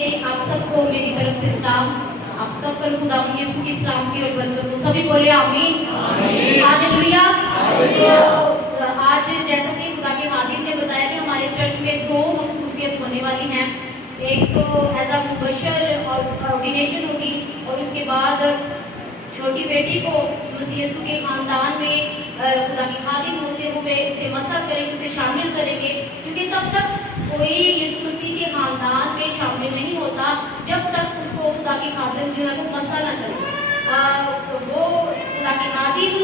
आप सबको मेरी तरफ से सलाम। आप सब पर खुदा यीशु की सलाम की और बरकत हो। सभी बोले आमीन हालेलुया। तो आज जैसा कि खुदा के हादिम ने बताया कि हमारे चर्च में दो मखसूसियत होने वाली हैं। एक तो एज अ मुबशर ऑर्डिनेशन होगी और उसके बाद छोटी बेटी को मसीह यीशु के खानदान में खुदा की खादिम होते हुए उसे मसा करेंगे, उसे शामिल करेंगे, क्योंकि तब तक कोई यीशु मसीह के खानदान में शामिल नहीं होता जब तक उसको खुदा की खादिम जो है वो मसा न करे। वो खुदा की खादिम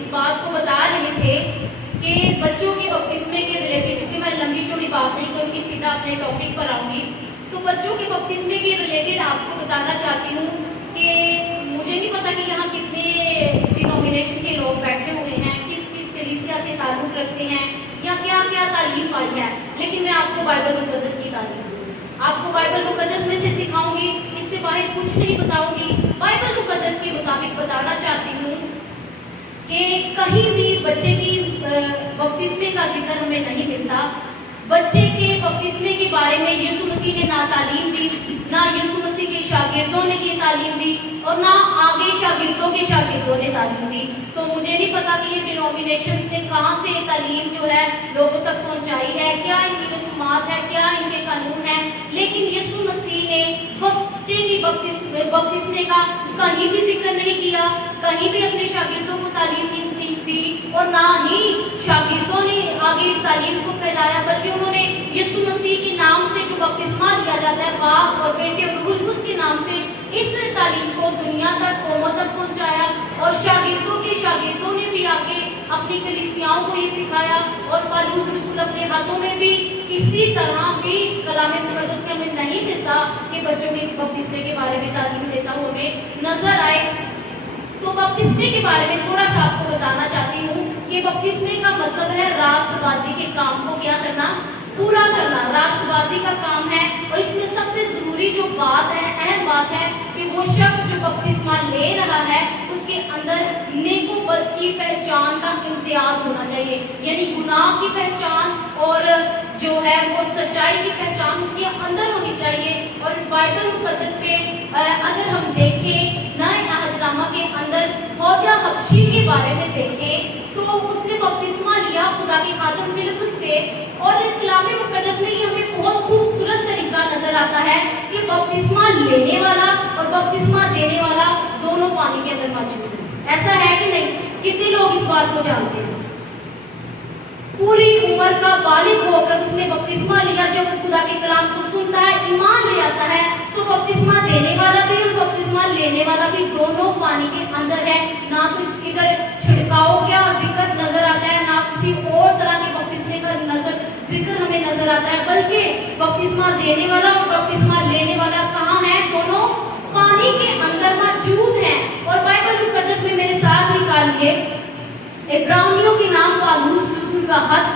इस बात को बता रहे थे कि बच्चों के बपतिस्मे के रिलेटेड, क्योंकि मैं लंबी चौड़ी बात नहीं करूँगी, सीधा अपने टॉपिक पर आऊँगी। तो बच्चों के बपतिस्मे के रिलेटेड आपको बताना चाहती हूँ कि मुझे नहीं पता कि यहाँ कितने डिनोमिनेशन के लोग बैठे हुए हैं, किस किस कलीसिया से ताल्लुक़ रखते हैं या क्या क्या तालीम पाई है, लेकिन मैं आपको बाइबल मुकद्दस की तालीम दूँगी, आपको बाइबल मुकद्दस में से सिखाऊंगी, इससे बाहर कुछ नहीं बताऊंगी। बाइबल मुकद्दस के मुताबिक बताना चाहती हूँ कि कहीं भी बच्चे की बपतिस्मे का जिक्र हमें नहीं मिलता। बच्चे के बपतिस्मे के बारे में यीशु मसीह ने ना तालीम दी, ना यीशु मसीह के शागिर्दों ने ये तालीम दी और ना आगे शागिर्दों के शागिर्दों ने तालीम दी। तो मुझे नहीं पता कि ये डिनोमिनेशंस ने कहाँ से तालीम जो है लोगों तक पहुँचाई है, क्या इनकी रसूमात है, क्या इनके कानून है, लेकिन यीशु मसीह ने बच्चे की बपतिस्मे का कहीं भी जिक्र नहीं किया, कहीं भी अपने शागिर्दों को तालीम नहीं दी और ना ही शागिर्दों ने आगे इस तालीम को फैलाया, बल्कि उन्होंने यीशु मसीह के नाम से जो बपतिस्मा दिया जाता है बाप और बेटे और रूह कुद्दूस के नाम से, इस तालीम को दुनिया तक कौमों तक पहुंचाया और शागिर्दों के शागिर्दों ने भी आके अपनी कलीसियाओं को ये सिखाया। और पौलुस रसूल अपने हाथों में भी किसी तरह भी कलाम मुकद्दस में हमें नहीं मिलता कि बच्चों में बपतिस्मे के बारे में तालीम देता हुआ हमें नजर आए। तो बपतिस्मे के बारे में थोड़ा सा आपको बताना चाहती हूँ कि बपतिस्मे का मतलब है रास्तबाजी के काम को क्या करना, पूरा करना, रास्तबाजी का काम है। और इसमें सबसे जरूरी जो बात है, अहम बात है कि वो शख्स जो बपतिस्मा ले रहा है उसके अंदर नेकोबद की पहचान का इम्तियाज होना चाहिए, यानी गुनाह की पहचान और जो है वो सच्चाई की पहचान उसके अंदर होनी चाहिए। और बाइबल मुकद्दस में अगर हम देखें, नए अहदनामा के अंदर फौजा हबशी के बारे में देखें तो उसने बपतिस्मा लिया खुदा की खादिम बिल्कुल से। और कलाम मुकद्दस में ये हमें बहुत खूबसूरत तरीका नजर आता है कि बपतिस्मा लेने वाला और बपतिस्मा देने वाला दोनों पानी के अंदर मौजूद है। ऐसा है कि नहीं? कितने लोग इस बात को जानते हैं? पूरी उम्र का बालिग होकर उसने बपतिस्मा लिया। जब वो खुदा के कलाम को सुनता है, ईमान ले आता है, तो बपतिस्मा देने वाला भी और बपतिस्मा लेने वाला भी दोनों पानी के अंदर है। ना तो इधर छिड़काव का जिक्र नजर आता है, ना किसी और तरह के बपतिस्मे का जिक्र हमें नजर आता है, बल्कि बपतिस्मा देने वाला और बपतिस्मा लेने वाला कहाँ है? दोनों पानी के अंदर मौजूद है। और बाइबल मुकद्दस में मेरे साथ निकालिए इब्रानियों के नाम पौलुस रसूल का खत,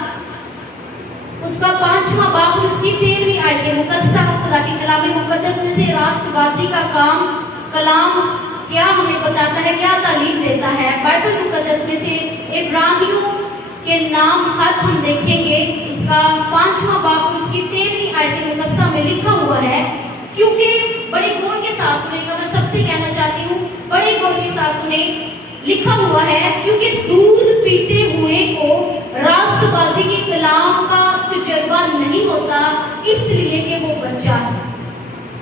उसका 5वां बाब, उसकी 13वीं आयत मुकद्दसा खुदा की कलाम मुकद्दस में से रास्तबाजी का काम कलाम क्या हमें बताता है, क्या तालीम देता है। बाइबल मुकद्दस में से इब्रानियों के नाम खत हम देखेंगे, उसका 5वां बाब, उसकी 13वीं आयत मुकद्दसा में लिखा हुआ है। क्योंकि बड़े गौर के साथ सुनेगा, मैं सबसे कहना चाहती हूँ बड़े गौर के साथ सुने। लिखा हुआ है क्योंकि दूध पीते हुए को रास्तबाजी के कलाम का तजुर्बा नहीं होता, इसलिए कि वो बच्चा है।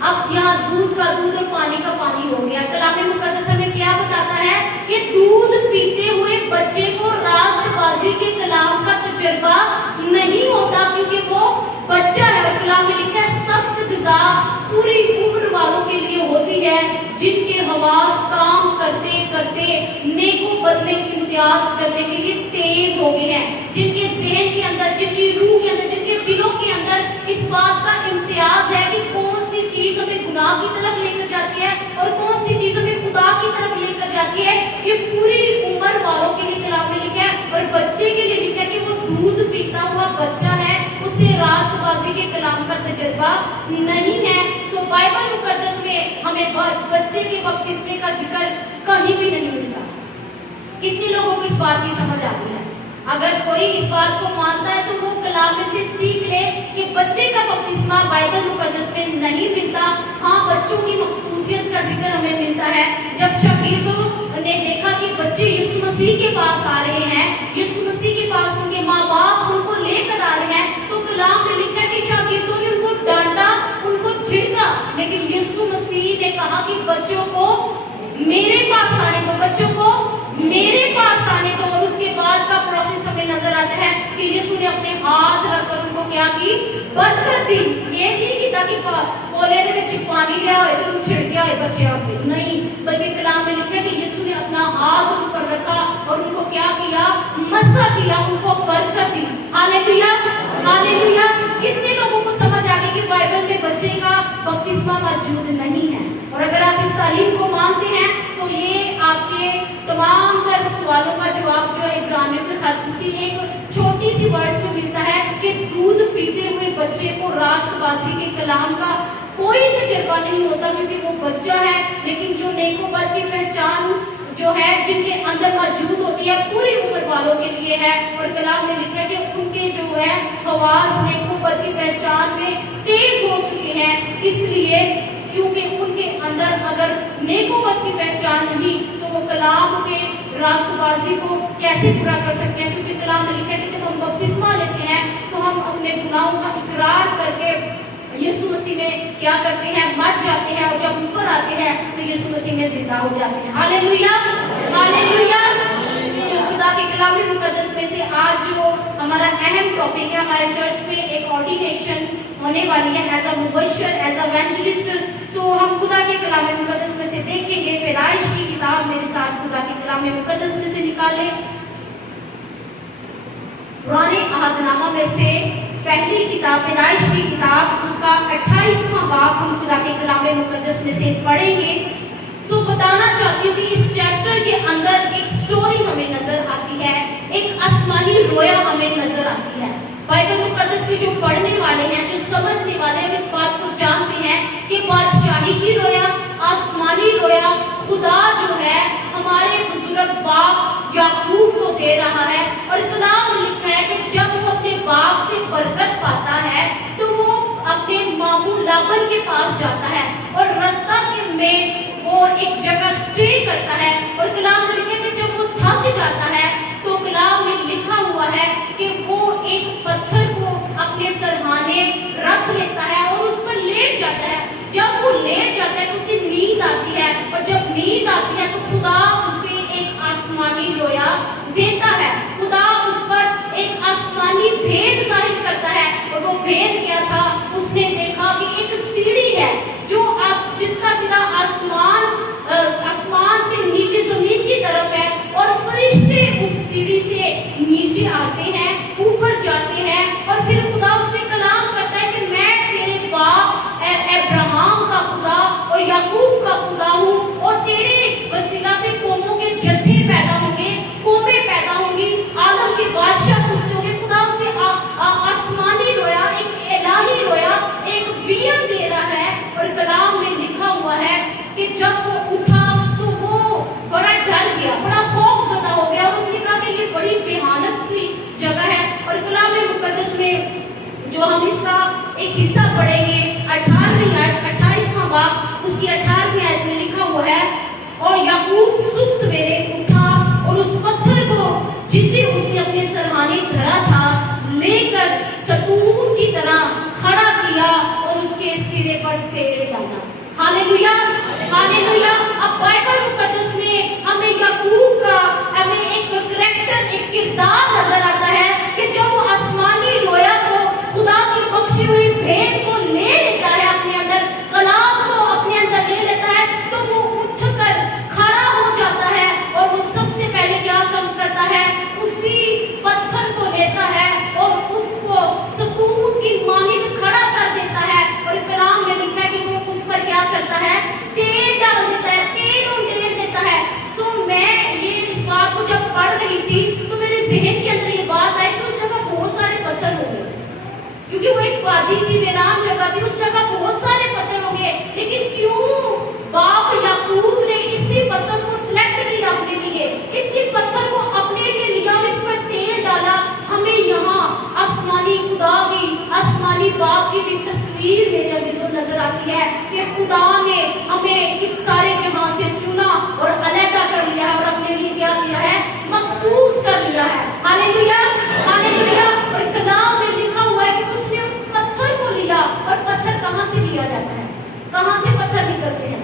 अब यहाँ दूध का दूध और पानी का पानी हो गया। कलाम मुकद्दस में क्या बताता है कि दूध पीते हुए बच्चे को रास्तबाजी के कलाम का तजुर्बा नहीं होता, क्योंकि वो बच्चा है। और कलाम में लिखा है सख्त ग़िज़ा पूरी उम्र वालों के लिए होती है, जिनके हवास काम करते करते नेकोबद में इम्तियाज करने के लिए तेज हो गए हैं, जिनके ज़हन के अंदर, जिनकी रूह के अंदर, जिनके दिलों के अंदर इस बात का इम्तियाज है कि कौन सी चीज हमें गुनाह की तरफ लेकर जाती है और कौन सी चीज हमें खुदा की तरफ लेकर जाती है। ये पूरी उम्र वालों के लिए कलाम में लिखा है। और बच्चे के लिए लिखा है कि वो दूध पीता हुआ बच्चा है, उसे रास्तबाजी के कलाम का तजुर्बा नहीं है। सो बाइबल मुकद्दस में हमें बच्चे के बपतिस्मे का जिक्र कहीं भी नहीं मिलता। कितने लोगों को इस बात की समझ आती है? अगर कोई इस बात को मानता है तो वो कलाम में से सीख ले कि बच्चे का बपतिस्मा बाइबल मुकद्दस में नहीं मिलता। हाँ, बच्चों की मखसूसियत का जिक्र हमें मिलता है। जब शागिर्दों ने देखा कि बच्चे यीशु मसीह के पास आ रहे हैं, यीशु मसीह के पास उनके माँ बाप उनको लेकर आ रहे हैं, तो कलाम में लिखा है कि शागिर्दों ने उनको डांटा, उनको झिड़का, लेकिन यीशु मसीह ने कहा कि बच्चों को मेरे पास आने दो, बच्चों को मेरे पास आने दो। और उसके बाद का प्रोसेस हमें नजर आता है कि यीशु ने अपने हाथ रखकर उनको क्या की, बरकत दी। ये नहीं कि ताकि कोले दे विच पानी लिया होए तो छिड़किया होए बच्चे आके, नहीं, बल्कि कलाम में लिखा कि यीशु ने अपना हाथ उन पर रखा और उनको क्या किया, मसा किया, उनको बरकत दी। Hallelujah, hallelujah. कितने लोगों को समझ आ गई कि बाइबल में बच्चे का बपतिस्मा मौजूद नहीं है? और अगर आप इस तालीम को मानते हैं तो ये आपके तमाम तर सवालों का जवाब जो इब्रानियों के खत की एक छोटी सी वर्ड्स में मिलता है कि दूध पीते हुए बच्चे को रास्तबाजी के कलाम का कोई तजर्बा नहीं होता, क्योंकि वो बच्चा है। लेकिन जो नेकोबत की पहचान जो है जिनके अंदर मौजूद होती है पूरी उम्र वालों के लिए है। और कलाम में लिखा है कि उनके जो है हवास नेकोबत की पहचान में तेज हो चुके हैं, इसलिए क्योंकि उनके अंदर अगर नेकोबत की पहचान नहीं तो वो कलाम के रास्तबाजी को कैसे पूरा कर सकते हैं? क्योंकि कलाम में लिखा है कि जब हम बपतिस्मा लेते हैं तो हम अपने गुनाहों का इकरार करके यीशु मसीह में क्या करते हैं, मर जाते हैं, और जब ऊपर आते हैं तो यीशु मसीह में जिंदा हो जाते हैं। Hallelujah, hallelujah. खुदा के कलाम मुकद्दस में से आज जो हमारा अहम टॉपिक है, हमारे चर्च में एक ऑर्डिनेशन होने वाली है एज अ मुबशर, एज अ इवेंजलिस्ट। सो हम खुदा के कलाम मुकद्दस में से देखेंगे। पैदाइश की किताब मेरे साथ खुदा के कलाम मुकद्दस में से निकाले, पुराने अहदनामा में से पहली किताब पैदाइश की किताब, उसका 28वां बाब हम खुदा के कलाम मुकद्दस में से पढ़ेंगे। तो बताना चाहती हूँ कि इस चैप्टर के अंदर एक स्टोरी हमें नजर आती है, एक आसमानी रोया हमें नजर आती है। बाइबल मुकद्दस के जो पढ़ने वाले हैं, जो समझने वाले हैं, इस बात को जानते हैं कि बादशाही की रोया, आसमानी रोया खुदा जो है हमारे बुजुर्ग बाप याकूब को दे रहा है। और कलाम में लिखा है कि जब वो अपने बाप से बरकत पाता है तो वो अपने मामू लाबन के पास जाता है और रास्ता के में वो एक जगह स्टे करता है। और कलाम में लिखा है कि जब वो थक जाता है तो कलाम में लिखा हुआ है कि वो एक पत्थर को अपने सरहाने रख लेता है और उस पर लेट जाता है। जब वो लेट जाता है तो उसे नींद आती है, और जब नींद आती है तो खुदा उसे एक आसमानी रोया देता है। खुदा उस पर एक आसमानी भेद जाहिर करता है। और वो भेद क्या था? उसने देखा कि एक सीढ़ी है जो जिसका सीधा आसमान से नीचे जमीन की तरफ है, और फरिश्ते उस सीढ़ी से नीचे आते हैं, ऊपर जाते हैं, और फिर खुदा उससे कलाम करता है कि मैं तेरे बाप अब्राहम का खुदा और याकूब का खुदा हूँ, और तेरे वसीला से कौमों के जत्थे पैदा होंगे, कौमें पैदा होंगी, आदम के बादशाह खुद से होंगे। खुदा उसे आसमानी रोया, एक इलाही रोया, एक वियम दे रहा है। और कलाम में लिखा हुआ है कि जब वो उठा तो वो बड़ा डर गया, बड़ा खौफजदा हो गया, और उसने कहा कि ये बड़ी बेहानत सी जगह है। और कलाम मुकद्दस में जो हम इसका एक हिस्सा पढ़ेंगे, 18वीं आयत, 28वां बाब, उसकी 18वीं आयत में लिखा हुआ है, और याकूब सुबह सवेरे उठा और उस पत्थर को जिसे उसने अपने सरहाने धरा था लेकर सतून की तरह खड़ा किया और उसके सिरे पर तेल डाला। Hallelujah, hallelujah. अब बाइबल मुकद्दस में हमें याकूब का हमें एक करैक्टर, एक किरदार नजर आता है कि जब वो आसमानी रोया को, खुदा की बख्शी हुई भेद को ले लेता है अपने अंदर, कलाम को अपने अंदर ले लेता है, तो वो उठकर खड़ा हो जाता है। और वो सबसे पहले क्या काम करता है? उसी पत्थर को लेता है और उसको सतून की मानिंद खड़ा कर देता है। और कलाम में लिखा है कि वो उस पर क्या करता है? तेल डाल देता है, तेल उंडेल देता है। सो मैं ये इस बात को जब पढ़ रही थी तो मेरे ज़हन के खुदा ने हमें इस सारे जहां से चुना और अलग कर लिया है और अपने लिए क्या किया है, मखसूस कर लिया है। Hallelujah, hallelujah. और कलाम में लिखा हुआ है कि उसने उस पत्थर को लिया, और पत्थर कहां से लिया जाता है, कहां से पत्थर निकलते हैं?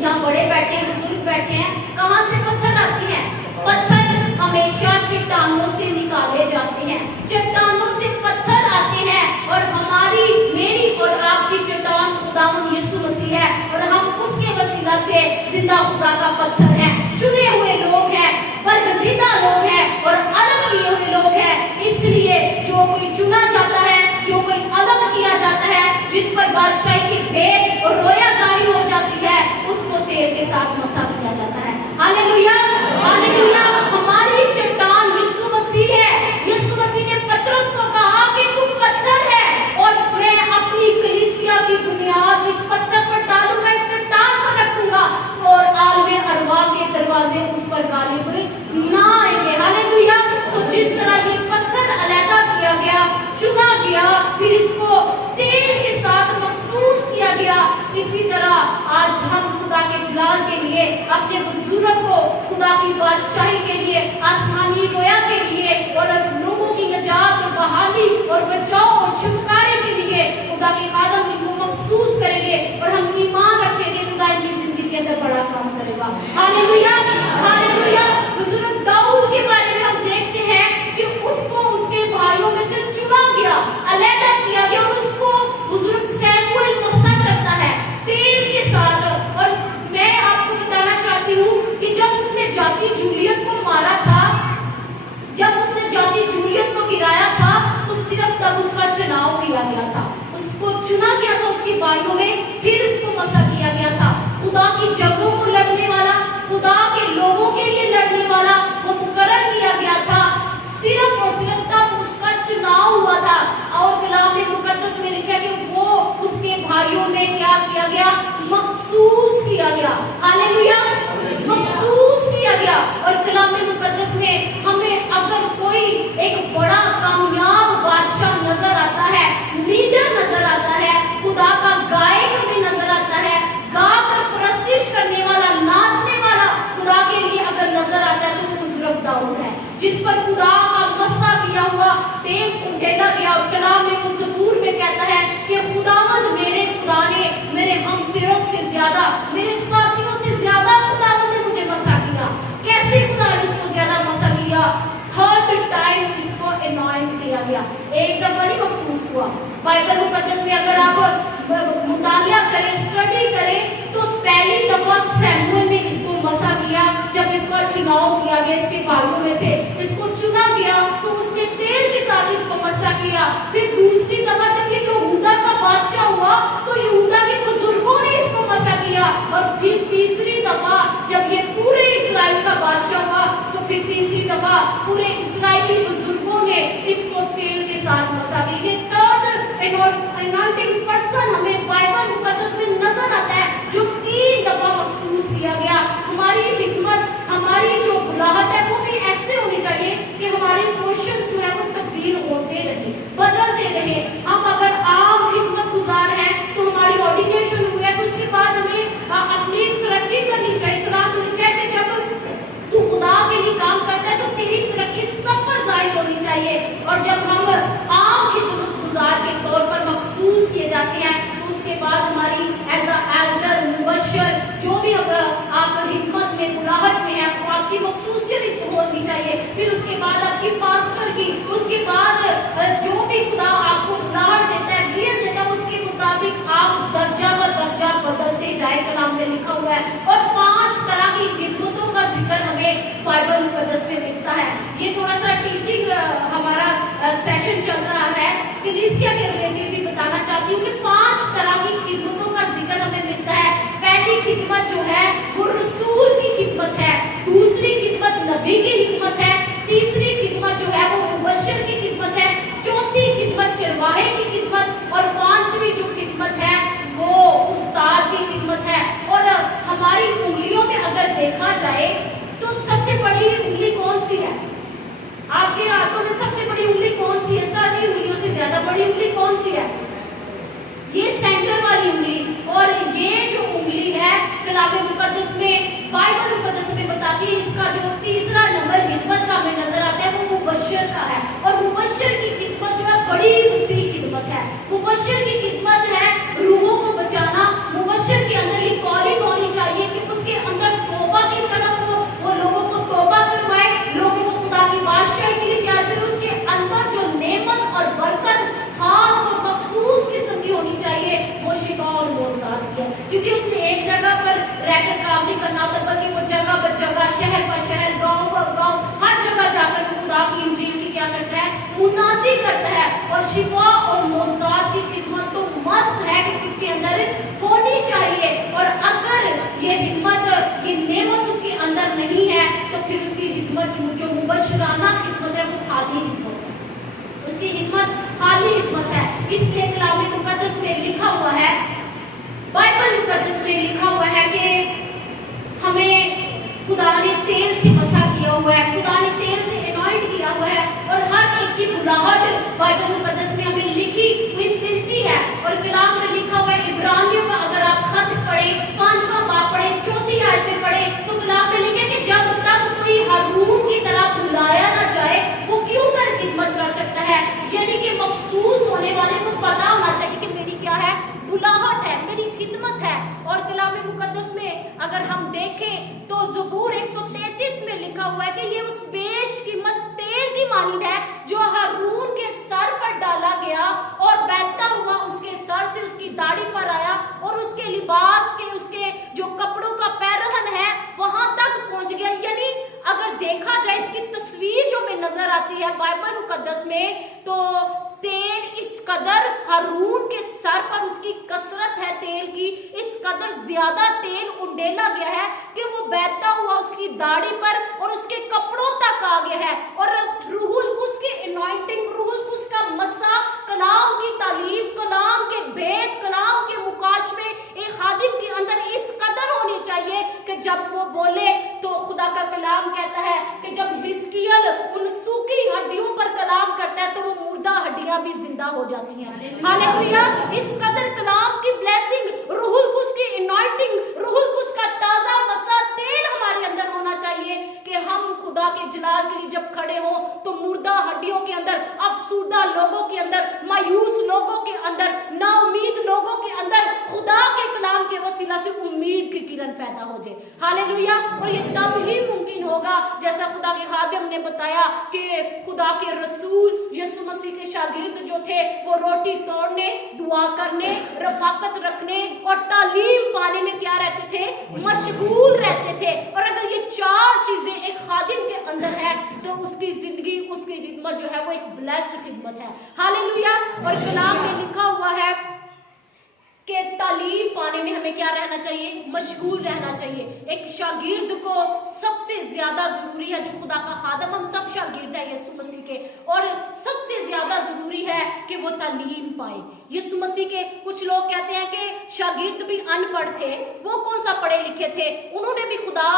यहाँ बड़े बैठे हैं, बुजुर्ग बैठे हैं, कहां से पत्थर आते हैं? पत्थर हमेशा चट्टानों से निकाले जाते हैं, चट्टानों से पत्थर आते हैं, और हमारी, मेरी और आपकी चट्टान खुदावंद यीशु मसीह है, और हम उसके वसीला से जिंदा खुदा का पत्थर हैं, चुने हुए लोग हैं, बरगजीदा लोग हैं और अलग किए हुए लोग हैं। इसलिए जो कोई चुना जाता है, जो कोई अलग किया जाता है, जिस पर बादशाही की भेद और रोया जाहिर हो जाती है, उसको तेल के साथ मसा किया जाता है। Hallelujah, hallelujah. हमारी चट्टान यीशु मसीह है। यीशु मसीह ने पतरस को कहा कि तू पत्थर है और मैं अपनी कलीसिया की बुनियाद इस पत्थर पर डालूंगा, इस चट्टान पर रखूंगा, और आलमे अरवा के दरवाजे उस पर गालिब ना आएंगे। हालेलुया। सो जिस तरह ये पत्थर अलग किया गया, चुना गया, फिर इसको तेल के साथ मखसूस किया गया, इसी तरह आज हम खुदा के जलाल के लिए, अपने बुजुर्ग को खुदा की बादशाही के लिए, आसमानी रोया के लिए, और लोगों की निजात और बहाली और बचाव और छुटकारे के लिए खुदा के खादम इनको मखसूस करेंगे, और हम ईमान रखेंगे खुदा इनकी जिंदगी के अंदर बड़ा काम करेगा। Hallelujah, hallelujah. बुजुर्ग दाऊद के बारे में हम देखते हैं कि उसको उसके भाइयों में से चुना गया, अलग किया गया, और उसको बुजुर्ग सैमुएल मसा करता है तेल के साथ। और मैं आपको बताना चाहती हूँ कि जब उसने जाति जूलियत को मारा था, जब उसने जाति जूलियत को गिराया था, तो सिर्फ तब उसका चुनाव किया गया था, उसको चुना गया था उसके भाइयों में, फिर उसको मसा किया गया था। खुदा की जगहों को लड़ने वाला, खुदा के लोगों के लिए लड़ने वाला वो मुकर्रर किया गया था, सिर्फ और सिर्फ तब उसका चुनाव हुआ था। और कलाम मुकद्दस में लिखा कि वो उसके भाइयों में क्या किया गया, मखसूस किया गया। हालेलुया, मखसूस किया गया। और कलाम मुकद्दस में हमें अगर कोई एक बड़ा कामयाब बादशाह नजर आता है, लीडर नजर आता है, खुदा का गायक हमें नजर आता है, गाकर प्रस्तिश करने वाला, नाचने वाला खुदा के लिए अगर नजर आता है, तो बुजुर्ग दाऊद है, जिस पर खुदा का मसा किया हुआ तेल उंडेला गया। और कलाम में उस ज़बूर में कहता है कि खुदावंद मेरे खुदा ने मेरे हमफिरों से ज्यादा, मेरे साथियों से ज्यादा खुदावंद ने मुझे मसा किया। कैसे खुदा ने इसको ज्यादा मसा किया? थर्ड टाइम इसको अनॉइंट किया गया, एक दफा नहीं मखसूस हुआ। बाइबल मुकद्दस में अगर आप मुतालिया करें, स्टडी करें, तो पहली दफा सैमुएल ने इसको मसा किया, जब इसका चुनाव किया गया, इसके भाइयों में से इसको चुना गया, तो उसने तेल के साथ इसको मसा किया। फिर दूसरी दफा जब ये यहूदा का बादशाह हुआ, तो यहूदा के बुजुर्गों ने इसको मसा किया। और फिर तीसरी दफा जब ये पूरे इस्राएल का बादशाह हुआ, तो फिर तीसरी दफा पूरे इस्राएली बुजुर्गों ने इसको तेल के साथ मसा किया। ये थर्ड अनॉइंटिंग पर्सन हमें बाइबल मुकद्दस में नजर आता है, जो 3 दफा मखसूस किया गया। हमारी हिकमत, हमारी जो बुलाहट है, वो भी ऐसे होनी चाहिए कि हमारे क्वेश्चंस जो है वो तब्दील होते रहे, बदलते रहे। हम अगर आम हिकमत गुजार हैं, तो हमारी ऑर्डिनेशन हुई है, तो उसके बाद हमें अपनी तरक्की करनी चाहिए। कुरान में लिखा है कि जब तू खुदा के लिए काम करता है, तो तेरी तरक्की सब पर जाहिर होनी चाहिए। और जब हम आम हिकमत गुजार के तौर पर मखसूस किए जाते हैं, तो उसके बाद हमारी एज अ एल्डर, मुबशर, जो भी अगर आप हिकमत में, बुलाहट में है, वो आपकी मखसूसियत होनी चाहिए। फिर उसके बाद आपकी पास्टर की, उसके बाद जो भी खुदा आपको बुलाहट देता है, गियर देता है, उसके मुताबिक आप दर्जा ब दर्जा बदलते जाए, कलाम में लिखा हुआ है। और 5 तरह की हिकमतों का जिक्र हमें बाइबल मुकद्दस में मिलता है। ये थोड़ा सा टीचिंग हमारा सेशन चल रहा है, कलीसिया के रिलेटेड भी बताना चाहती हूँ कि 5 तरह की खिदमतों का जिक्र हमें मिलता है। पहली खिदमत जो है वो रसूल की खिदमत है, दूसरी खिदमत नबी की खिदमत है, तीसरी खिदमत जो है वो मुबश्शिर की खिदमत है, चौथी खिदमत चरवाहे की खिदमत, और 5वीं जो खिदमत है वो उस्ताद की खिदमत है। और हमारी उंगलियों में अगर देखा जाए, तो सबसे बड़ी उंगली कौन सी है? आपके हाथों में सबसे बड़ी उंगली कौन सी है? सारी उंगलियों से ज्यादा बड़ी उंगली कौन सी है? ये सेंटर क्योंकि उसने एक जगह पर रहकर काम नहीं करना होता, बल्कि वो जगह पर जगह, शहर पर शहर, गांव पर गांव, हर जगह जाकर वो खुदा की इंजील की क्या करता है, उन्नति करता है। और शिफा और मोज़ात की खिदमत तो मस्ट है कि उसके अंदर होनी चाहिए। और अगर ये हिम्मत, ये नेमत उसके अंदर नहीं है तो फिर उसकी हिम्मत जो मुबशराना खिदमत है वो खाली हिम्मत है, उसकी हिम्मत खाली हिम्मत है। इसलिए कलाम मुकद्दस में लिखा हुआ है, बाइबल मुकद्दस में लिखा हुआ है कि हमें खुदा ने तेल से मसा किया हुआ है, खुदा ने तेल से एनॉइंट किया हुआ है, और हर एक की बुलाहट बाइबल मुकद्दस में हमें लिखी हुई मिलती है। और कलाम में लिखा हुआ है, इब्रानियों का अगर आप खत पढ़े, 5वां बाब पढ़े, 4थी आयत में पढ़े, तो कलाम में लिखे कि जब तक कोई हारून की तरह बुलाया ना जाए वो क्यों कर खिदमत कर सकता है। यानी कि मखसूस होने वाले को पता होना चाहिए कि मेरी क्या है, बुलाहट है, मेरी खिदमत है। और कलाम मुकद्दस में अगर हम देखें तो ज़बूर 133 में लिखा हुआ है कि ये उस बेशकीमत तेल की मानिंद है जो हारून के सर पर डाला गया और बहता हुआ उसके सर से उसकी दाढ़ी पर आया और उसके लिबास के, उसके जो कपड़ों का पैरहन है वहां तक पहुंच गया। यानी अगर देखा जाए इसकी तस्वीर जो में नजर आती है बाइबल मुकद्दस में, तो तेल इस कदर हारून के सर पर उसकी कसरत है तेल की, इस कदर ज्यादा तेल उंडेला गया है कि वो बहता हुआ उसकी दाढ़ी पर और उसके कपड़ों तक आ गया है। और रूहुल कुद्स की एनॉइंटिंग, रूहुल कुद्स का मसा, कलाम की तालीम, कलाम के भेद, कलाम के मुकाशमे एक खादिम के अंदर इस कदर होनी चाहिए कि जब वो बोले तो खुदा का कलाम कहता है कि जब हिजकिय्याह उन सूखी हड्डियों पर कलाम करता है तो वो मुर्दा हड्डियां भी जिंदा हो जाती हैं। हालेलुया। इस कदर कलाम की ब्लेसिंग, रूहुल कुद्स की एनॉइंटिंग, रूहुल कुद्स का ताजा मसा तेल हमारे अंदर होना चाहिए कि हम खुदा के जलाल के लिए जब खड़े हो तो मुर्दा हड्डियों के अंदर, अफसुर्दा लोगों के अंदर, मायूस लोगों के अंदर, नाउमीद लोगों के अंदर खुदा के कलाम के वसीला से उम्मीद की किरण पैदा हो जाए। हालेलुया। और ये तब ही मुमकिन होगा जैसा खुदा के खादिम ने बताया कि खुदा के रसूल यीशु मसीह के शागिर्द जो थे वो रोटी तोड़ने, दुआ करने, रफाकत रखने और तालीम पाने में क्या रहते थे, मशगूल रहते थे। और अगर ये चार चीजें एक खादिम के अंदर है तो उसकी जिंदगी, उसकी खिदमत जो है वो एक ब्लेस्ड खिदमत है। हालेलुया। और कलाम में लिखा हुआ है कि तालीम पाने में हमें क्या रहना चाहिए, मशगूल रहना चाहिए। एक शागिर्द को सबसे ज्यादा जरूरी है, जो खुदा का खादम, हम सब शागिर्द है यीशु मसीह के, और सबसे ज्यादा जरूरी है कि वो तालीम पाए। यीशु मसीह के कुछ लोग कहते हैं कि शागिर्द भी अनपढ़ थे, वो कौन सा पढ़े लिखे थे, उन्होंने भी खुदा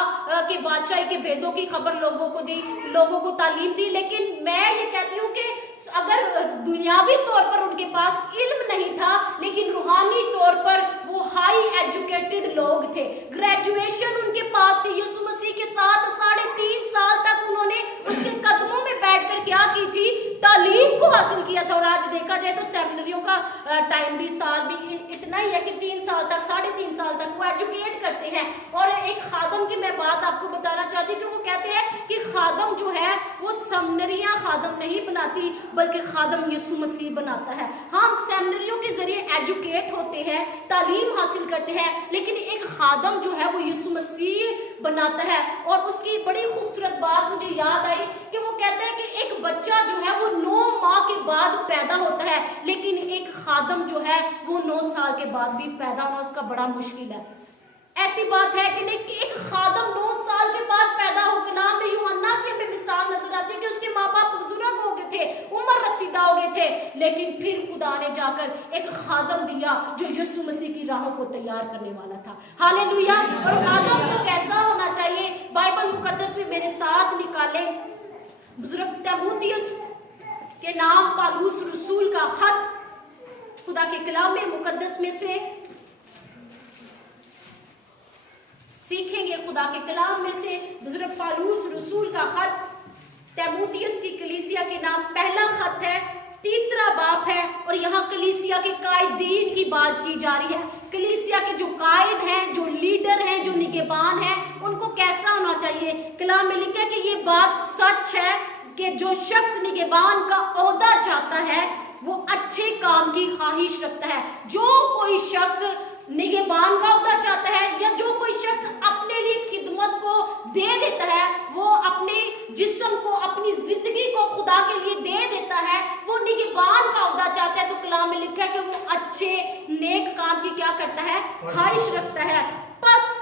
के बादशाही के भेदों की खबर लोगों को दी, लोगों को तालीम दी। लेकिन मैं ये कहती हूँ कि अगर दुनियावी तौर पर उनके पास इल्म नहीं था, लेकिन रूहानी तौर पर वो हाई एजुकेटेड लोग थे, ग्रेजुएशन उनके पास थी। यीशु मसीह के साथ 3.5 साल तक उन्होंने उसके कदमों में बैठकर क्या की थी, तालीम को हासिल किया था। और आज देखा जाए तो सेमिनरियों का टाइम भी, साल भी इतना ही है कि 3 साल तक, 3.5 साल तक वो एजुकेट करते हैं। और एक खादम की मैं बात आपको बताना चाहती हूँ कि वो कहते हैं कि खादम जो है वो सेमिनरियां खादम नहीं बनाती, बल्कि खादम यीशु मसीह बनाता है। हम सेमिनरियों के जरिए एजुकेट होते हैं, तालीम हासिल करते हैं, लेकिन एक खादम जो है वो यीशु मसीह बनाता है। और उसकी बड़ी खूबसूरत बात मुझे याद आई कि वो कहता है कि एक बच्चा जो है वो 9 माह के बाद पैदा होता है, लेकिन एक खादम जो है वो 9 साल के बाद भी पैदा होना उसका बड़ा मुश्किल है। ऐसी बात है कि नहीं कि एक खादम 9 साल के बाद पैदा हो। कलाम में यूहन्ना की हमें मिसाल नजर आती है कि उसके माँ बाप बुजुर्ग हो गए थे, उम्र रसीदा हो गए थे, लेकिन फिर खुदा ने जाकर एक खादम दिया जो यीशु मसीह की राहों को तैयार करने वाला था। हालेलुया। और खादम को कैसा होना चाहिए, बाइबल मुकद्दस में मेरे साथ निकाले बुजुर्ग तीमुथियुस के नाम पालूस रसूल का खत, खुदा के कलाम में मुकद्दस में से सीखेंगे। खुदा के कलाम में से बुजुर्ग पालूस रसूल का खत तीमुथियुस की कलीसिया के नाम पहला खत है, 3रा बाब है। और यहाँ कलीसिया के कायदीन की बात की जा रही है। कलीसिया के जो कायद हैं, जो लीडर हैं, जो निगहबान हैं, उनको कैसा होना चाहिए। कलाम में लिखा है कि ये बात सच है कि जो शख्स निगहबान का ओहदा चाहता है वो अच्छे काम की ख्वाहिश रखता है। जो कोई शख्स निगहबान का देता है, वो निगहबान का ओहदा चाहता है, तो कलाम में लिखा है कि वो अच्छे नेक काम की क्या करता है, ख्वाहिश रखता है। बस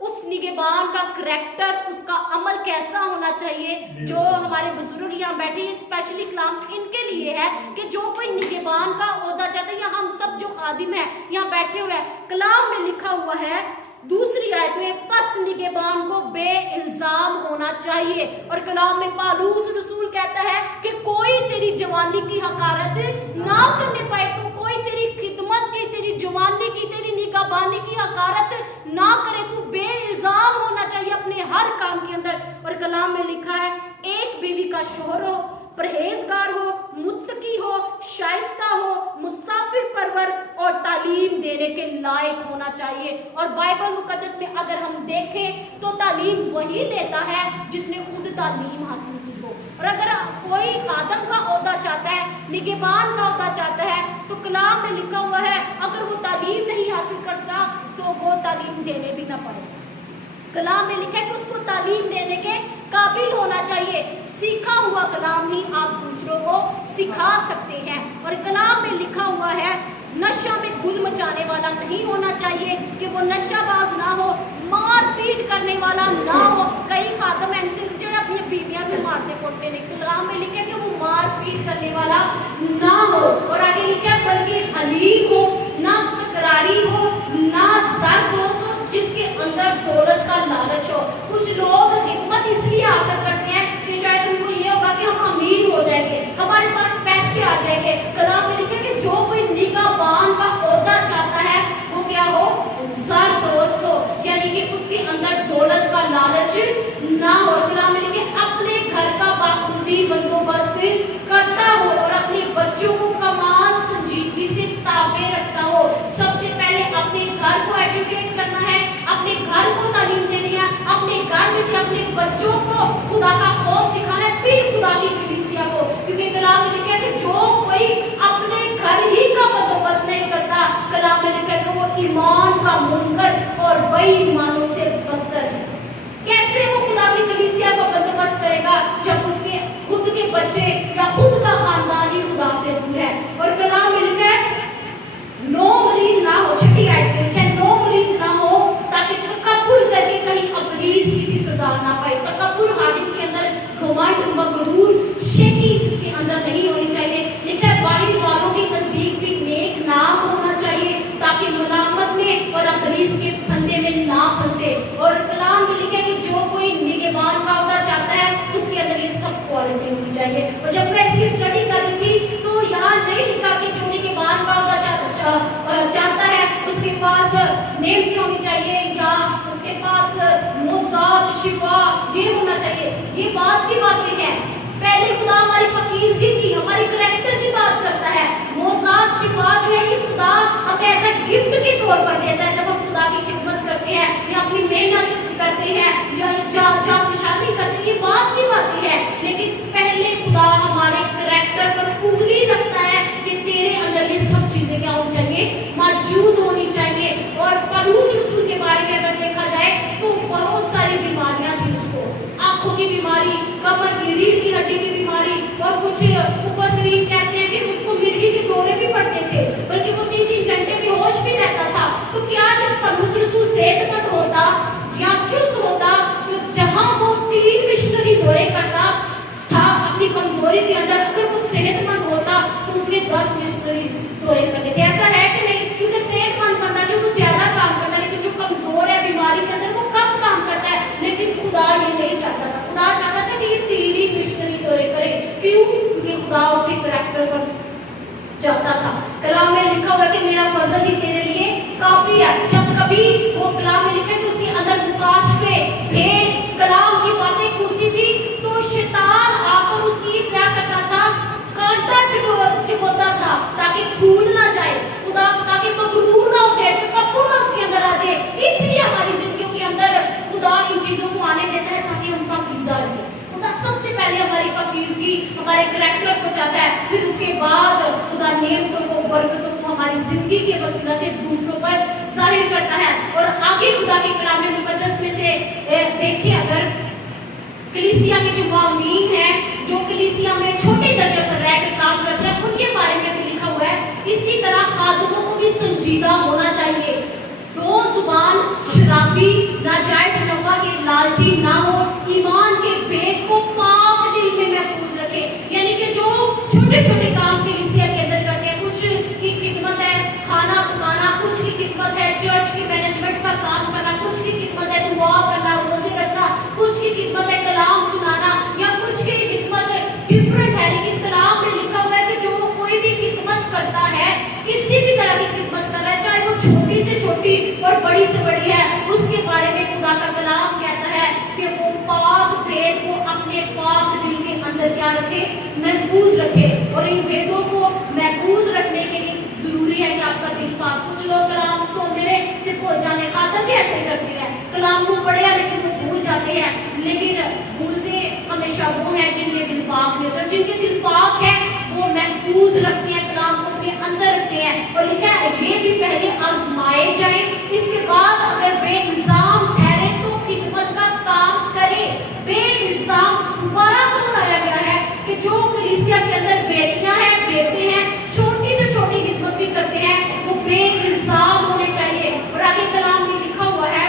उस निगहबान का करैक्टर, उसका अमल कैसा होना चाहिए। जो हमारे बुजुर्ग यहाँ बैठे हैं, स्पेशली कलाम इनके लिए है कि जो कोई निगहबान का ओहदा चाहता है, या हम सब जो खादिम हैं यहाँ बैठे हुए हैं, कलाम में लिखा हुआ है दूसरी आयत में, बस निगहबान को बे इल्जाम होना चाहिए। और कलाम में पालूस रसूल कहता है कि कोई तेरी जवानी की हकारत ना करने पाए, तो कोई तेरी खिदमत की, तेरी जवानी की, तेरी निगहबानी की हकारत ना करे, तू बे इल्जाम होना चाहिए अपने हर काम के अंदर। और कलाम में लिखा है एक बीवी का शोहर हो, परहेजगार हो, मुत्तकी हो, शाइस्ता हो, मुसाफिर परवर और तालीम देने के लायक होना चाहिए। और बाइबल मुकद्दस में अगर हम देखें तो तालीम वही देता है जिसने खुद तालीम हासिल की हो। और अगर कोई खादम का ओहदा चाहता है, निगहबान का ओहदा चाहता है, तो कलाम में लिखा हुआ है अगर वो तालीम नहीं हासिल करता तो वो तालीम देने भी ना पड़े। कलाम में लिखा है कि उसको तालीम देने के काबिल होना चाहिए। सीखा हुआ कलाम ही आप दूसरों को सिखा सकते हैं। और कलाम में लिखा हुआ है नशा में गुल मचाने वाला नहीं होना चाहिए, कि वो नशाबाज ना हो, मार पीट करने वाला ना हो। कई खादम ऐसे जो अपनी बीवियां भी मारते पोड़ते नहीं, कलाम में लिखा है कि वो मार पीट करने वाला ना हो। और आगे लिखा है बल्कि हलीम हो, ना तकरारी हो, ना जर्द हो, जिसके अंदर दौलत का लालच हो। कुछ लोग हिम्मत इसलिए आकर करते हैं कि शायद उनको ये होगा कि हम अमीर हो जाएंगे, हमारे पास पैसे आ जाएंगे। कलाम में लिखा कि जो कोई निगहबान का ओहदा चाहता है वो क्या हो, जरदोस्त हो, यानी कि उसके अंदर दौलत का लालच ना हो। कलाम में लिखे अपने घर का बाखूबी बंदोबस्त करता हो और अपने बच्चों को कमाल संजीदगी से ताबे रखता हो। सबसे पहले अपने घर को एजुकेट करना है, अपने घर को तालीम देनी है, अपने घर में से अपने बच्चों को खुदा का खौफ सिखाना है, फिर खुदा की कलीसिया को। क्योंकि कलाम में लिखा है कि जो कोई अपने घर ही का बंदोबस्त नहीं करता, कलाम में लिखा है कि वो ईमान का मुनकर और बेईमानों से बदतर है। कैसे वो खुदा की कलीसिया का बंदोबस्त करेगा जब उसके खुद के बच्चे या खुद का खानदान ही खुदा से दूर है। और कलाम में लिखा है नो मुरीद ना हो, छठी आयत में लिखा है नो मुरीद ना हो, ताकि तकब्बुर करके कहीं अबलीस किसी सजा ना पाए। तकब्बुर हादिम के अंदर घमंड, मगरूर, शेखी इसके अंदर नहीं होनी चाहिए। लिखा है बाहर वालों के नजदीक भी नेक नाम होना चाहिए, ताकि मलामत में और अबलीस के फंदे में ना फंसे। और कलाम में लिखा है कि जो कोई निगहबान का ओहदा चाहता है उसके अंदर ये सब क्वालिटी होनी चाहिए। और जब मैं इसकी स्टडी कर रही थी तो यहाँ नहीं लिखा कि जो निगहबान का ओहदा चाहता है उसके पास नेम की होनी चाहिए या उसके पास मोजात शिफा ये होना चाहिए। ये बात की बातें हैं। पहले खुदा हमारी पकीज़गी की, हमारी करैक्टर की बात करता है। मोजात शिफा जो है ये खुदा हमें एज ए गिफ्ट के तौर पर देता है। जब हम खुदा की खिदमत करते हैं या अपनी मेहनत करते हैं या खुशाली करते हैं, ये बात की बातें हैं। लेकिन पहले खुदा हमारे करैक्टर पर पूरी रखता है कि तेरे अंदर ये सब चीजें क्या होनी चाहिए, मौजूद होनी चाहिए। और पलूस रसूल के बारे में अगर देखा जाए तो बहुत सारी बीमारियां थी उसको, आंखों की बीमारी, कमर की, रीढ़ की हड्डी की बीमारी, और कुछ मुफस्सिरीन कहते हैं कि उसको मिर्गी के दौरे भी पड़ते थे, बल्कि वो 3-3 घंटे बेहोश भी रहता था। तो क्या जब पलूस रसूल सेहतमंद होता या चुस्त होता, तो जहां वो 3 मिशनरी दौरे करता था अपनी कमजोरी के अंदर, अगर वो सेहतमंद होता तो उसने 10 मिशनरी दौरे करने थे। ऐसा है कि नहीं? क्योंकि सेहतमंद बंदा जो वो ज्यादा काम करता है, लेकिन जो कमजोर है बीमारी के अंदर वो कम काम करता है। लेकिन खुदा ये नहीं चाहता था। खुदा चाहता था कि ये 3 मिशनरी दौरे करे। क्यों? क्योंकि खुदा उसके करैक्टर पर चाहता था। कलाम में लिखा हुआ कि मेरा फजल ही तेरे लिए काफी है। जब कभी वो कलाम में लिखा कि उसके अंदर मुकाशफे, भेद, कलाम की बातें खुलती थी तो शैतान आकर उसकी क्या करता था, कांटा चिपकता था ताकि फूल ना जाए, खुदा ताकि मगरूर ना हो जाए, तकब्बुर ना उसके अंदर आ जाए। इसलिए हमारी जिंदगियों के अंदर खुदा इन चीजों को आने देता है ताकि हम पाकीज़ा रहें। खुदा सबसे पहले हमारी पाकीज़गी, हमारे करैक्टर को चाहता है, फिर उसके बाद खुदा नेमतों को, बरकतों को हमारी जिंदगी के वसीला से दूसरों पर जाहिर करता है। और आगे खुदा के कलाम मुकद्दस में से देखिए, अगर कलीसिया के जो मुआमिन हैं, जो कलीसिया में छोटे दर्जे पर रहकर इसी तरह खादिमों को भी संजीदा होना चाहिए। दो जुबान शराबी, नाजायज नफा के लालची ना हो, ईमान के भेद को पाक दिल में महफूज रखे। यानी कि जो छोटे छोटे काम के लिस्टिया के अंदर करते हैं, कुछ की खिदमत है खाना पकाना, कुछ की खिदमत है चर्च के मैनेजमेंट का काम करना, कुछ की खिदमत है दुआ करना, रोजे रखना, कुछ की खिदमत है कलाम सुनाना, या कुछ की खिदमत डिफरेंट है। लेकिन कलाम में लिखा हुआ है कि जो कोई भी खिदमत करता है, किसी भी तरह की खिदमत कर रहा है, चाहे वो छोटी से छोटी और बड़ी से बड़ी है, उसके बारे में खुदा का कलाम कहता है कि वो पाक भेद को अपने पाक दिल के अंदर क्या रखे, महफूज रखे। और इन भेदों को महफूज रखने के लिए जरूरी है कि आपका दिल पाक। कुछ लोग कलाम सुनने से भूल जाने, खातर भी ऐसे करते हैं, कलाम को पढ़े लेकिन वो भूल जाते हैं। लेकिन भूलते हमेशा वो हैं जिनके दिल पाक नहीं होते। जिनके दिल पाक है वो महफूज रखते हैं, कलाम को अपने अंदर रखते हैं। और लिखा है ये भी पहले आजमाए जाए, इसके बाद अगर बेइल्जाम ठहरे तो खिदमत का काम करे। बेइल्जाम दोबारा दोहराया गया है कि जो कलीसिया के अंदर बेटियां हैं, बेटे हैं, छोटी से छोटी खिदमत भी करते हैं, वो बेइल्जाम होने चाहिए। और आगे कलाम में लिखा हुआ है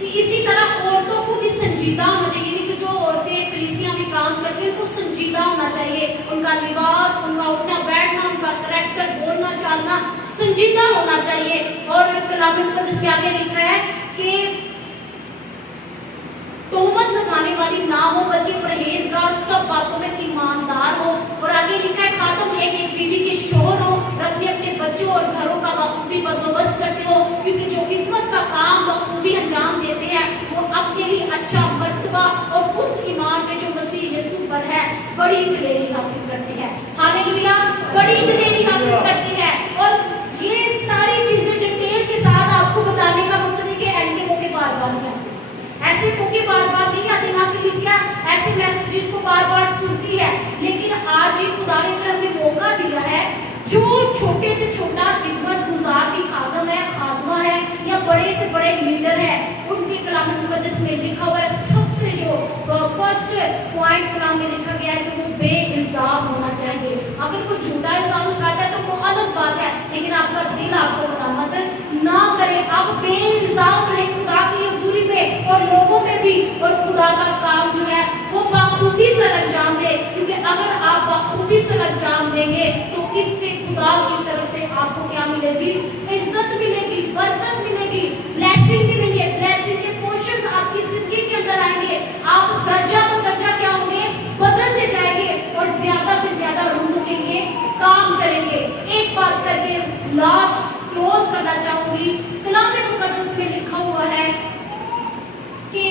कि इसी तरह औरतों को भी संजीदा होना चाहिए। कि जो औरतें कलीसिया में काम करती हैं उनको संजीदा होना चाहिए, उनका लिबास, उनका उठना बैठना, उनका करैक्टर, बोलना चालना संजीदा होना चाहिए। और कलाम मुकद्दस में आगे लिखा है कि तोहमत लगाने वाली ना हो, बल्कि परहेजगार, सब बातों में ईमानदार हो। और आगे लिखा है खातम एक एक बीवी के शोहर हो और अपने अपने बच्चों और घरों का बखूबी बंदोबस्त करते हो, क्योंकि जो खिदमत का काम बखूबी अंजाम देते हैं वो अपने लिए अच्छा मर्तबा और उस ईमान में जो मसीह यीशु पर है बड़ी दलेरी हासिल करते हैं। हालेलुया, बड़ी दलेरी हासिल करते हैं। और ये सारी चीजें डिटेल के साथ आपको बताने का मकसद है कि एंड के मौके बार बार नहीं आते, ऐसे मौके बार बार नहीं आते। ना कलीसिया ऐसे मैसेजेस को बार बार सुनती है, लेकिन आज ये खुदा ने हमें मौका दिया है। जो छोटे से छोटा खिदमत गुजार भी खादम है, खादमा है, या बड़े से बड़े लीडर है, उनके कलाम मुकद्दस में लिखा हुआ है सबसे जो फर्स्ट पॉइंट कलाम में लिखा गया है कि वो बेइल्जाम होना चाहिए। अगर कोई झूठा इल्जाम लगाता है तो वो अलग बात है, लेकिन आपका दिल आपको बरामद ना करे। आप बेइल्जाम रहे खुदा की हजूरी में और लोगों में भी, और खुदा का काम जो है वो बखूबी से अंजाम दे। क्योंकि अगर आप बखूबी से अंजाम देंगे तो इससे खुदा की तरफ से आपको क्या मिलेगी, इज्जत मिलेगी, बरकत मिलेगी, ब्लेसिंग मिलेंगे, ब्लेसिंग के पोर्शन आपकी जिंदगी के अंदर आएंगे। आप दर्जा ब दर्जा क्या होंगे, बदलते जाएंगे और ज्यादा से ज्यादा रूह के लिए काम करेंगे। एक बात करके लास्ट क्लोज करना चाहूंगी। कलाम मुकद्दस में लिखा हुआ है कि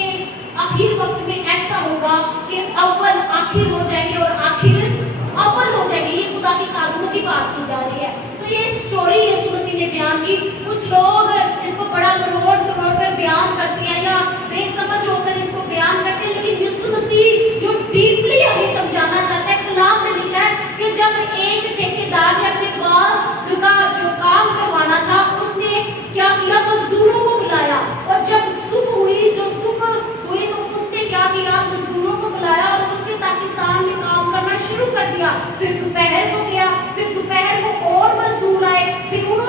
आखिर वक्त में ऐसा होगा कि अव्वल आखिर हो जाएंगे और आखिर अव्वल हो जाएंगे। ये खुदा की खादिमों की बात की जा रही है। तो ये स्टोरी यीशु मसीह ने बयान की। कुछ लोग इसको बड़ा मरोड़ तोड़ कर बयान करते हैं या बेसमझ होकर इसको बयान करते हैं, लेकिन यीशु मसीह जो डीपली हमें समझाना चाहता है, कलाम में लिखा है कि जब एक ठेकेदार ने अपने बाल का जो काम करवाना था, उसने क्या किया, मजदूरों को बुलाया। और जब सुबह हुई, जो सुबह हुई, तो उसने क्या किया, मजदूरों को बुलाया और उसके पाकिस्तान में काम करना शुरू कर दिया। फिर दोपहर हो गया, फिर दोपहर को और मजदूर आए, फिर उन्होंने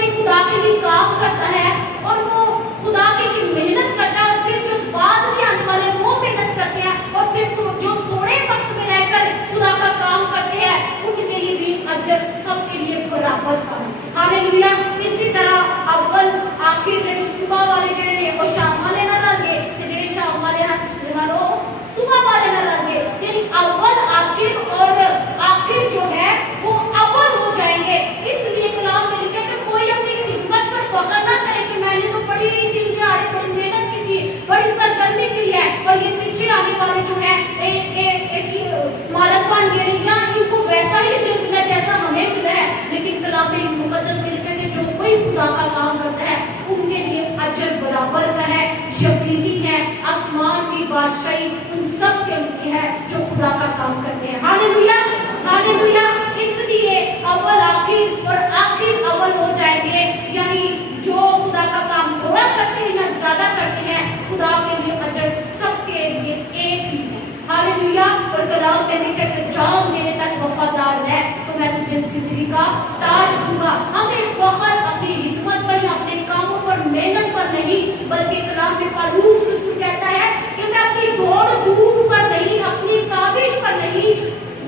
कोई खुदा के लिए काम करता है और वो खुदा के लिए मेहनत करता है और फिर जो बाद में आने वाले वो मेहनत करते हैं और फिर जो थोड़े वक्त में रहकर खुदा का काम करते हैं उनके लिए भी अजर सबके लिए बराबर का है। हालेलुया। इसी तरह अव्वल आखिर में सुबह वाले जेड़े वो शाम वाले ना रंगे ते जेड़े शाम वाले ना सुबह वाले ना रंगे, यानी अव्वल आखिर और आखिर जो है वो अव्वल हो जाएंगे। इसलिए कलाम में लिखा कि कोई अपनी हिम्मत पर पकड़ ना करे कि मैंने तो बड़ी दिन दिहाड़े बड़ी मेहनत की थी, बड़ी सरगर्मी की है और ये पीछे आने वाले जो है मालकवान गिरिया इनको वैसा ही अजर मिला जैसा हमें मिला है। लेकिन कलाम में मुकद्दस में लिखा है कि जो कोई खुदा का काम करता है उनके लिए अजर बराबर का है, यकीनी है। आसमान की बादशाही उन सब के लिए है जो खुदा का काम करते हैं। Hallelujah, hallelujah. इसलिए अव्वल आखिर और आखिर अव्वल हो जाएंगे, यानी जो खुदा का काम थोड़ा करते हैं या ज्यादा करते हैं, खुदा के लिए अजर सबके लिए एक ही है। हालेलुया। और कलाम में लिखा कि जाओ मेरे तक वफादार है तो मैं तुझे जिंदगी का ताज दूंगा। हमें फख्र अपनी हिम्मत पर या अपने कामों पर मेहनत पर नहीं, बल्कि कलाम में पौलुस रसूल कहता है कि मैं अपनी दौड़ धूप पर नहीं, अपनी काबिश पर नहीं,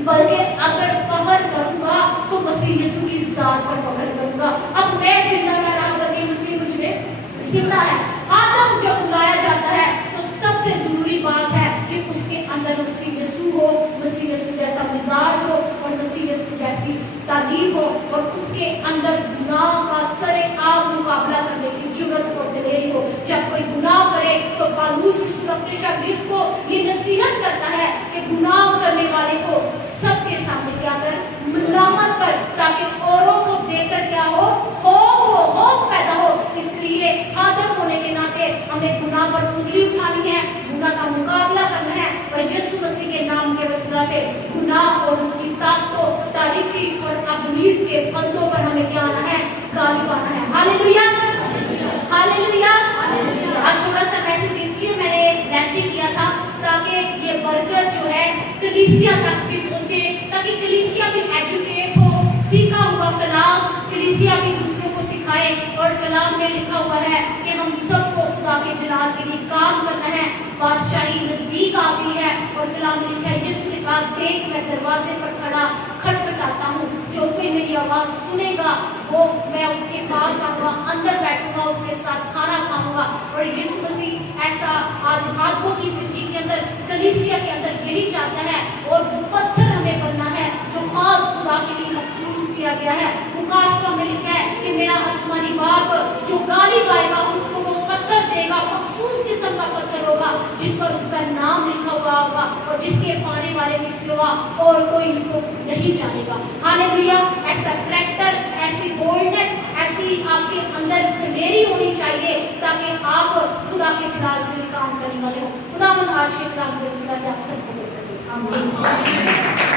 बल्कि अगर फख्र करूंगा तो मसीह यीशु की जात पर फख्र करूंगा। अब मैं जिंदा न रहा बल्कि मसीह मुझ में जिंदा है। आदम जब बुलाया जाता है तो सबसे जरूरी बात है कि उसके अंदर मसीह यीशु हो, मसीह यीशु जैसा मिजाज हो और मसीह यीशु जैसी तालीम हो और उसके अंदर गुनाह का सरेआम मुकाबला करने की जुर्रत और दिलेरी हो। जब कोई गुनाह करे तो पौलुस रसूल अपने शागिर्द को ये नसीहत करता है कि गुनाह करने वाले को सबके सामने क्या कर मलामत कर, ताकि औरों को देखकर क्या हो खौफ पैदा हो। इसलिए आदम होने के नाते हमें गुनाह पर उंगली उठानी है, गुनाह का मुकाबला करना है और यीशु मसीह के नाम के वसीला से गुनाह और उसकी ताकतों, तारीकी और अबलीस के फंदों पर हमें क्या आना है, गालिब आना है। Hallelujah, hallelujah. आज थोड़ा सा मैसेज इसलिए मैंने लेंथी किया था ताकि ये बरकत जो है कलीसिया तक भी पहुंचे, ताकि कलीसिया भी एजुकेट हो, सीखा हुआ कलाम कलीसिया भी दूसरों को सिखाए। और कलाम में लिखा हुआ है कि हम सबको खुदा के जलाल के लिए काम करना है, बादशाही नजदीक आ गई है। और कलाम में लिखा है यीशु ने कहा देख मैं दरवाजे पर खड़ा खटखटाता हूँ, जो कोई मेरी आवाज सुनेगा वो मैं उसके पास आऊंगा, अंदर बैठूंगा, उसके साथ खाना खाऊंगा। और यीशु मसीह ऐसा आज आत्मा की जिंदगी के अंदर कलीसिया के अंदर यही चाहता है और पत्थर हमें बनना है जो खास खुदा के लिए मखसूस किया गया है। मुकाशवा में लिखा है कि मेरा आसमानी बाप जो गालिब आएगा उसको वो पत्थर देगा, मखसूस किस्म का पत्थर होगा जिस पर उसका नाम लिखा हुआ होगा और जिसके पाने वाले की सिवा और कोई उसको नहीं जानेगा। हालेलुया। ऐसा करैक्टर, ऐसी बोल्डनेस, ऐसी आपके अंदर दिलेरी होनी चाहिए ताकि आप खुदा के जलाल के लिए काम करने वाले हो। खुदावंद आज के कलाम के सिलसिले से आप सबको आमीन।